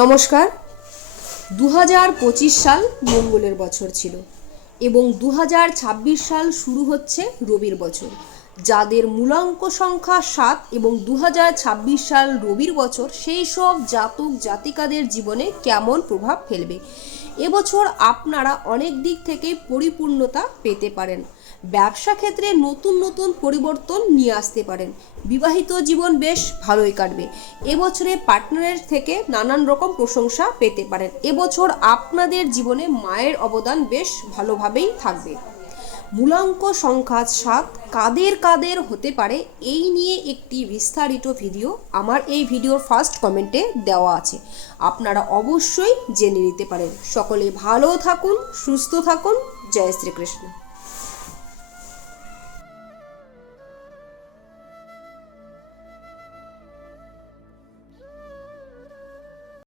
নমস্কার। 2025 সাল মঙ্গলের বছর ছিল এবং 2026 সাল শুরু হচ্ছে রবির বছর। যাদের মূলাঙ্ক সংখ্যা 7 এবং 2026 সাল রবির বছর, সেই সব জাতক জাতিকাদের জীবনে কেমন প্রভাব ফেলবে। এবছর আপনারা অনেক দিক থেকে পরিপূর্ণতা পেতে পারেন। ব্যবসা ক্ষেত্রে নতুন নতুন পরিবর্তন নিয়ে আসতে পারেন। বিবাহিত জীবন বেশ ভালোই কাটবে। এবছরে পার্টনারের থেকে নানান রকম প্রশংসা পেতে পারেন। এবছর আপনাদের জীবনে মায়ের অবদান বেশ ভালোভাবেই থাকবে। মূলাঙ্ক সংখ্যা 7 কাদের কাদের হতে পারে এই নিয়ে একটি বিস্তারিত ভিডিও আমার এই ভিডিওর ফার্স্ট কমেন্টে দেওয়া আছে, আপনারা অবশ্যই জেনে নিতে পারেন। সকলে ভালো থাকুন, সুস্থ থাকুন। জয় শ্রীকৃষ্ণ।